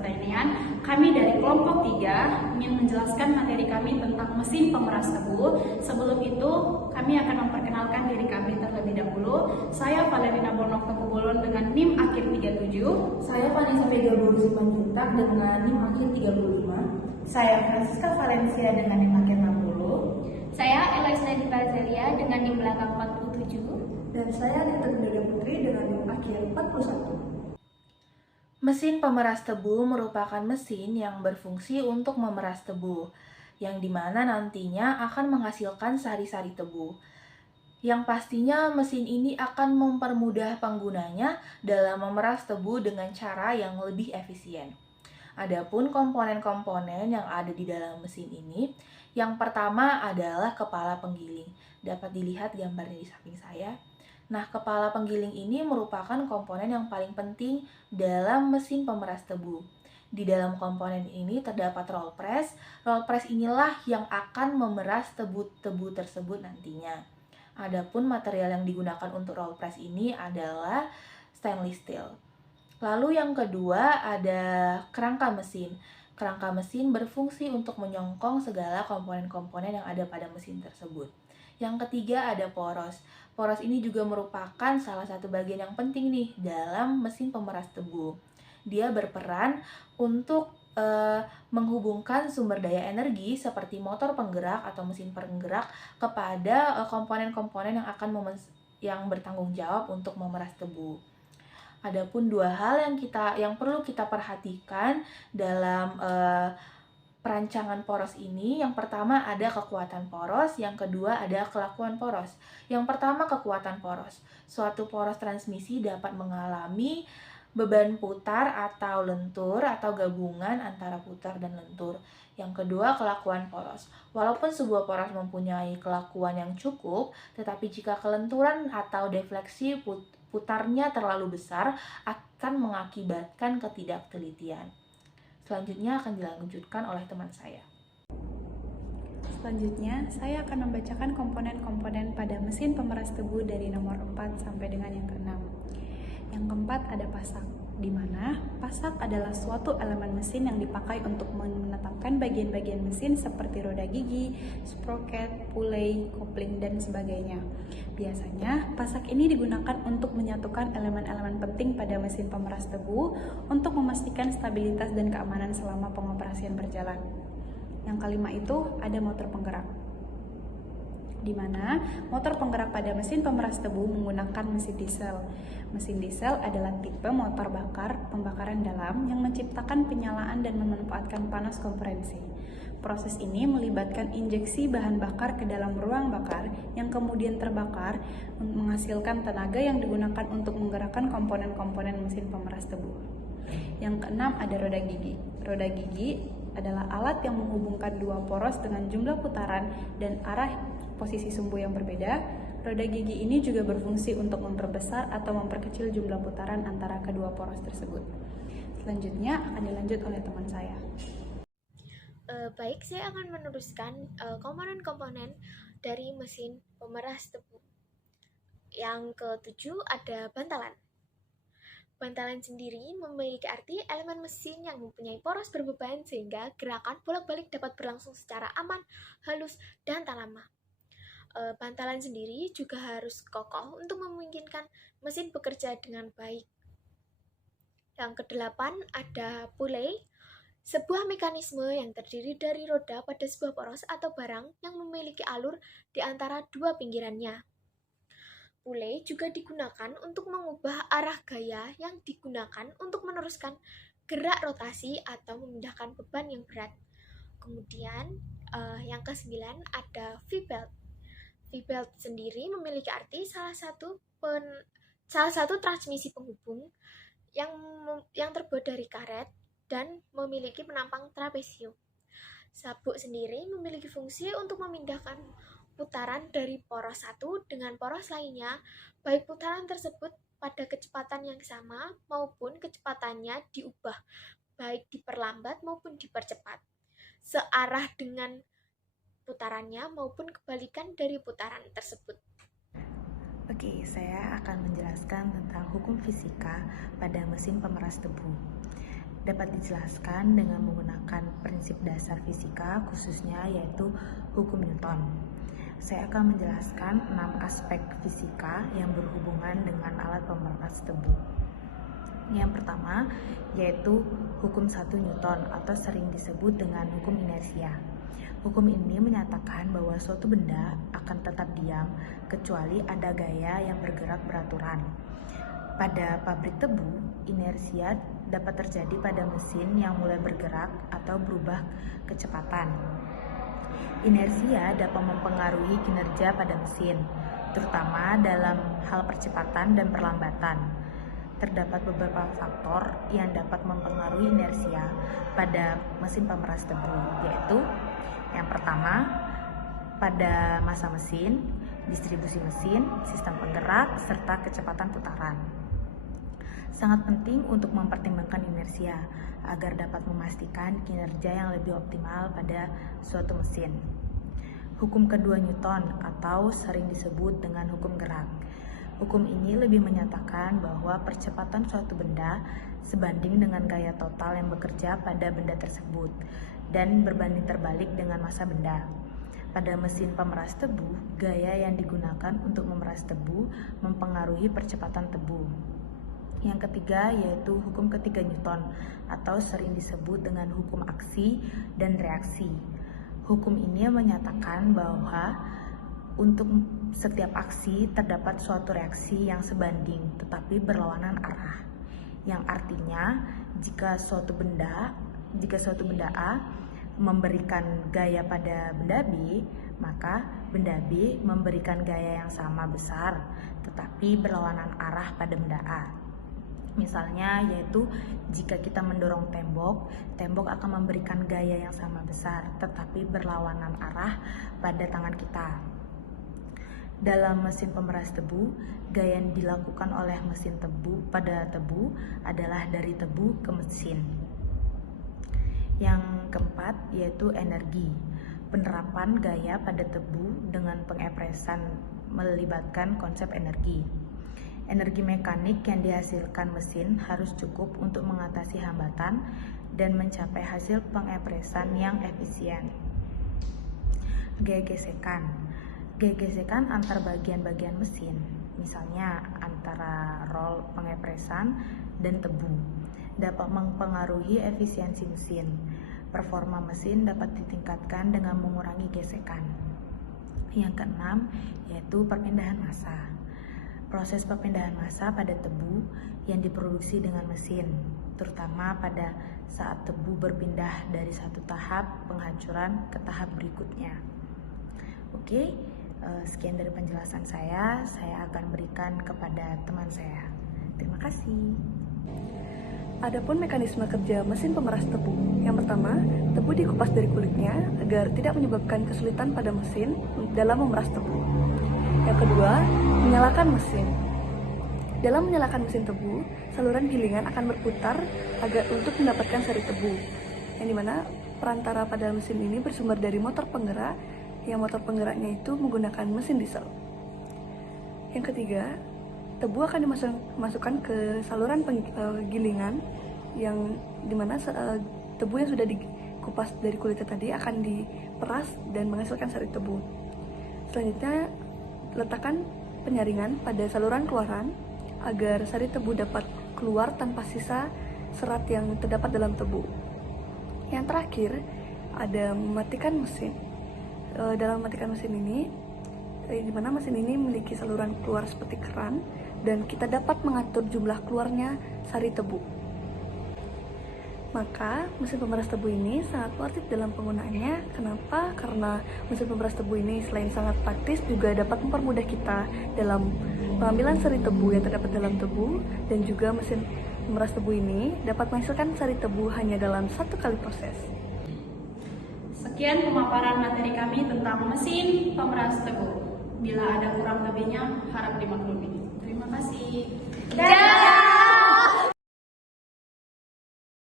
Pertanian. Kami dari kelompok 3 ingin menjelaskan materi kami tentang mesin pemeras tebu. Sebelum itu, kami akan memperkenalkan diri kami terlebih dahulu. Saya Valerina Bonok Tepubolon dengan NIM akhir 37. Saya Vanessa Vega Buru Simanjuntak dengan NIM akhir 35. Saya Francisca Valencia dengan NIM akhir 60. Saya Eloisa Dita Zelia dengan NIM belakang 47. Dan saya Lita Gundaga Putri dengan NIM akhir 41. Mesin pemeras tebu merupakan mesin yang berfungsi untuk memeras tebu, yang dimana nantinya akan menghasilkan sari-sari tebu. Yang pastinya mesin ini akan mempermudah penggunanya dalam memeras tebu dengan cara yang lebih efisien. Adapun komponen-komponen yang ada di dalam mesin ini, yang pertama adalah kepala penggiling. Dapat dilihat gambarnya di samping saya. Nah, kepala penggiling ini merupakan komponen yang paling penting dalam mesin pemeras tebu. Di dalam komponen ini terdapat roll press. Roll press inilah yang akan memeras tebu-tebu tersebut nantinya. Adapun material yang digunakan untuk roll press ini adalah stainless steel. Lalu yang kedua ada kerangka mesin. Kerangka mesin berfungsi untuk menyongkong segala komponen-komponen yang ada pada mesin tersebut. Yang ketiga ada poros. Poros ini juga merupakan salah satu bagian yang penting nih dalam mesin pemeras tebu. Dia berperan untuk menghubungkan sumber daya energi seperti motor penggerak atau mesin penggerak kepada komponen-komponen yang bertanggung jawab untuk memeras tebu. Adapun dua hal yang perlu kita perhatikan dalam perancangan poros ini. Yang pertama ada kekuatan poros, yang kedua ada kelakuan poros. Yang pertama kekuatan poros. Suatu poros transmisi dapat mengalami beban putar atau lentur atau gabungan antara putar dan lentur. Yang kedua kelakuan poros. Walaupun sebuah poros mempunyai kelakuan yang cukup, tetapi jika kelenturan atau defleksi putarnya terlalu besar akan mengakibatkan ketidaktelitian. Selanjutnya akan dilanjutkan oleh teman saya. Selanjutnya, saya akan membacakan komponen-komponen pada mesin pemeras tebu dari nomor 4 sampai dengan yang ke-6. Yang keempat ada pasak, di mana pasak adalah suatu elemen mesin yang dipakai untuk menetapkan bagian-bagian mesin seperti roda gigi, sprocket, pulley, kopling, dan sebagainya. Biasanya, pasak ini digunakan untuk menyatukan elemen-elemen penting pada mesin pemeras tebu untuk memastikan stabilitas dan keamanan selama pengoperasian berjalan. Yang kelima itu ada motor penggerak, di mana motor penggerak pada mesin pemeras tebu menggunakan mesin diesel. Mesin diesel adalah tipe motor bakar pembakaran dalam yang menciptakan penyalaan dan memanfaatkan panas kompresi. Proses ini melibatkan injeksi bahan bakar ke dalam ruang bakar yang kemudian terbakar menghasilkan tenaga yang digunakan untuk menggerakkan komponen-komponen mesin pemeras tebu. Yang keenam ada roda gigi. Roda gigi adalah alat yang menghubungkan dua poros dengan jumlah putaran dan arah posisi sumbu yang berbeda. Roda gigi ini juga berfungsi untuk memperbesar atau memperkecil jumlah putaran antara kedua poros tersebut. Selanjutnya akan dilanjut oleh teman saya. Baik, saya akan meneruskan komponen-komponen dari mesin pemeras tebu. Yang ke-7 ada bantalan. Bantalan sendiri memiliki arti elemen mesin yang mempunyai poros berbeban sehingga gerakan bolak-balik dapat berlangsung secara aman, halus, dan tak lama. Bantalan sendiri juga harus kokoh untuk memungkinkan mesin bekerja dengan baik. Yang ke-8 ada pulley, sebuah mekanisme yang terdiri dari roda pada sebuah poros atau barang yang memiliki alur di antara dua pinggirannya. Pulley juga digunakan untuk mengubah arah gaya yang digunakan untuk meneruskan gerak rotasi atau memindahkan beban yang berat. Kemudian yang ke-9 ada V-belt. V-belt sendiri memiliki arti salah satu transmisi penghubung yang terbuat dari karet dan memiliki penampang trapesium. Sabuk sendiri memiliki fungsi untuk memindahkan putaran dari poros satu dengan poros lainnya, baik putaran tersebut pada kecepatan yang sama maupun kecepatannya diubah, baik diperlambat maupun dipercepat, searah dengan putarannya maupun kebalikan dari putaran tersebut. Oke, saya akan menjelaskan tentang hukum fisika pada mesin pemeras tebu. dapat dijelaskan dengan menggunakan prinsip dasar fisika, khususnya yaitu hukum Newton. Saya akan menjelaskan 6 aspek fisika yang berhubungan dengan alat pemeras tebu. Yang pertama yaitu hukum 1 Newton atau sering disebut dengan hukum inersia. Hukum ini menyatakan bahwa suatu benda akan tetap diam kecuali ada gaya yang bergerak beraturan. Pada pabrik tebu, inersia dapat terjadi pada mesin yang mulai bergerak atau berubah kecepatan. Inersia dapat mempengaruhi kinerja pada mesin, terutama dalam hal percepatan dan perlambatan. Terdapat beberapa faktor yang dapat mempengaruhi inersia pada mesin pemeras tebu, yaitu yang pertama, pada massa mesin, distribusi mesin, sistem penggerak, serta kecepatan putaran. Sangat penting untuk mempertimbangkan inersia agar dapat memastikan kinerja yang lebih optimal pada suatu mesin. Hukum kedua Newton atau sering disebut dengan hukum gerak. Hukum ini lebih menyatakan bahwa percepatan suatu benda sebanding dengan gaya total yang bekerja pada benda tersebut dan berbanding terbalik dengan massa benda. Pada mesin pemeras tebu, gaya yang digunakan untuk memeras tebu mempengaruhi percepatan tebu. Yang ketiga yaitu hukum ketiga Newton atau sering disebut dengan hukum aksi dan reaksi. Hukum ini menyatakan bahwa untuk setiap aksi terdapat suatu reaksi yang sebanding tetapi berlawanan arah. Yang artinya jika suatu benda A memberikan gaya pada benda B, maka benda B memberikan gaya yang sama besar tetapi berlawanan arah pada benda A. Misalnya yaitu jika kita mendorong tembok akan memberikan gaya yang sama besar tetapi berlawanan arah pada tangan kita. Dalam mesin pemeras tebu, gaya yang dilakukan oleh mesin tebu pada tebu adalah dari tebu ke mesin. Yang keempat yaitu energi. Penerapan gaya pada tebu dengan pengepresan melibatkan konsep energi. Energi mekanik yang dihasilkan mesin harus cukup untuk mengatasi hambatan dan mencapai hasil pengepresan yang efisien. Gaya gesekan. Gaya gesekan antar bagian-bagian mesin, misalnya antara rol pengepresan dan tebu, dapat mempengaruhi efisiensi mesin. Performa mesin dapat ditingkatkan dengan mengurangi gesekan. Yang keenam yaitu perpindahan massa. Proses perpindahan massa pada tebu yang diproduksi dengan mesin, terutama pada saat tebu berpindah dari satu tahap penghancuran ke tahap berikutnya. Oke, sekian dari penjelasan saya akan berikan kepada teman saya. Terima kasih. Adapun mekanisme kerja mesin pemeras tebu. Yang pertama, tebu dikupas dari kulitnya agar tidak menyebabkan kesulitan pada mesin dalam memeras tebu. Yang kedua, menyalakan mesin. Dalam menyalakan mesin tebu, saluran gilingan akan berputar agar untuk mendapatkan sari tebu. Yang dimana perantara pada mesin ini bersumber dari motor penggerak, yang motor penggeraknya itu menggunakan mesin diesel. Yang ketiga, tebu akan dimasukkan ke saluran gilingan yang dimana tebu yang sudah dikupas dari kulitnya tadi akan diperas dan menghasilkan sari tebu. Selanjutnya, letakkan penyaringan pada saluran keluaran agar sari tebu dapat keluar tanpa sisa serat yang terdapat dalam tebu. Yang terakhir, ada mematikan mesin. Dalam mematikan mesin ini, di mana mesin ini memiliki saluran keluar seperti keran dan kita dapat mengatur jumlah keluarnya sari tebu. Maka mesin pemeras tebu ini sangat worth it dalam penggunaannya. Kenapa? Karena mesin pemeras tebu ini selain sangat praktis juga dapat mempermudah kita dalam pengambilan sari tebu yang terdapat dalam tebu, dan juga mesin pemeras tebu ini dapat menghasilkan sari tebu hanya dalam 1 kali proses. Sekian pemaparan materi kami tentang mesin pemeras tebu. Bila ada kurang lebihnya, harap dimaklumi. Terima kasih. Dadah!